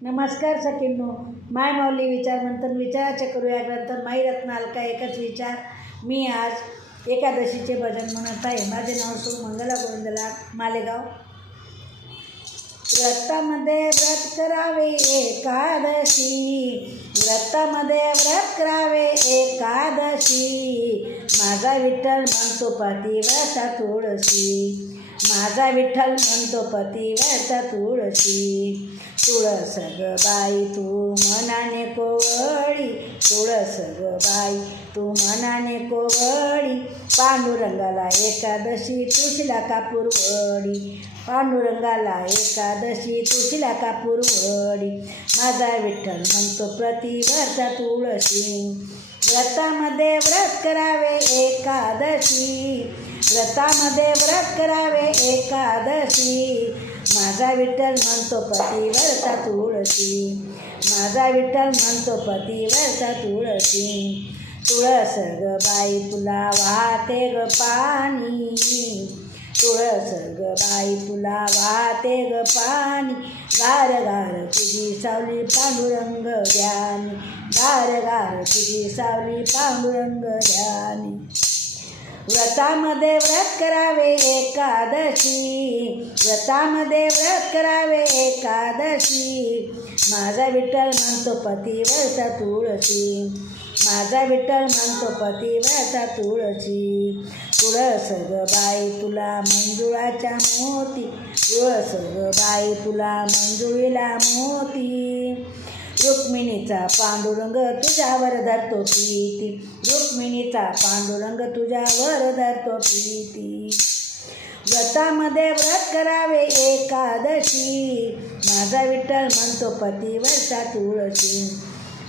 नमस्कार सखींनो, माय माऊली विचार मंथन विचाराचे करूया ग्रंथ माई रत्न हलका एकच विचार. मी आज एकादशीचे भजन म्हणत आहे. माझे नाव सौ मंगला गोविंदला मालेगाव. व्रतामध्ये व्रत करावे एकादशी, व्रतामध्ये व्रत करावे एकादशी. माझा विठ्ठल म्हणतो पतिव्रता तुळशी, माझा विठ्ठल म्हणतो पतिव्रता तुळशी. तुळस ग बाई तू मनाने कोवळी, तुळस ग बाई तू मनाने कोवळी. पांडुरंगाला एकादशी तुळशीला कापूर वडी, पांडुरंगाला एकादशी तुळशीला कापूर वडी. माझा विठ्ठल म्हणतो पतिव्रता तुळशी, व्रतामध्ये व्रत करावे एकादशी, व्रतामध्ये व्रत करावे एकादशी. माझा विठ्ठल म्हणतो पतिव्रता तुळशी, माझा विठ्ठल म्हणतो पतिव्रता तुळशी. तुळस ग बाई तुला वाहते ग पाणी, तुळस ग बाई तुला वाहते ग पाणी. गार गार तुझी सावली पांडुरंग ध्यानी, गार गार तुझी सावली पांडुरंग ध्यानी. व्रतामध्ये व्रत करावे एकादशी, व्रतामध्ये व्रत करावे एकादशी. माझा विठ्ठल म्हणतो पतिव्रता तुळशी, माझा विठ्ठल म्हणतो पतिव्रता तुळशी. तुळस ग बाई तुला मंजुळाच्या मोती, तुळस ग बाई तुला मंजुळीला मोती. रुक्मिणीचा पांडुरंग तुझ्यावर धरतो प्रीती, रुक्मिणीचा पांडुरंग तुझ्यावर धरतो प्रीती. व्रतामध्ये व्रत करावे एकादशी, माझा विठ्ठल म्हणतो पतिव्रता तुळशी,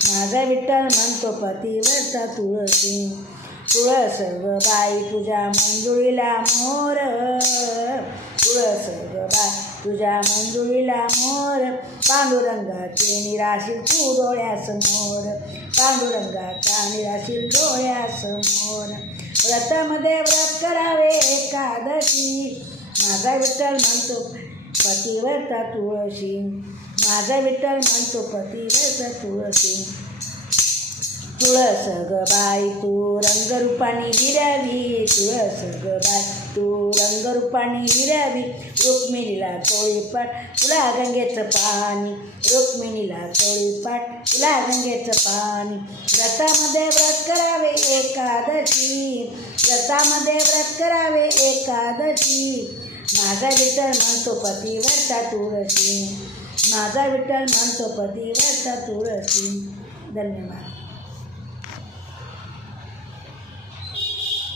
माझा विठ्ठल म्हणतो पतिव्रता तुळशी. तुळस ग बाई तुझ्या मंजुळीला मोर, तुळस ग बाई तुझ्या मंजुळीला मोर. पांडुरंगाचे निराशील तू डोळ्यासमोर, पांडुरंगाचा निराशील डोळ्यासमोर. व्रतामध्ये व्रत करावे एकादशी, माझा विठ्ठल म्हणतो पतिव्रता तुळशी, माझा विठ्ठल म्हणतो पतिव्रता तुळशी. तुळस ग बाई तू रंगरूपाने हिरावी, तुळस ग बाई तू रंगरूपाने हिरावी. रुक्मिणीला तोळीपाट तुला गंगेचं पाणी, रुक्मिणीला तोळीपाट तुला गंगेचं पाणी. व्रतामध्ये व्रत करावे एकादशी, व्रतामध्ये व्रत करावे एकादशी. माझा विठ्ठल म्हणतो पतिव्रता तुळशी, माझा विठ्ठल म्हणतो पतिव्रता तुळशी. धन्यवाद.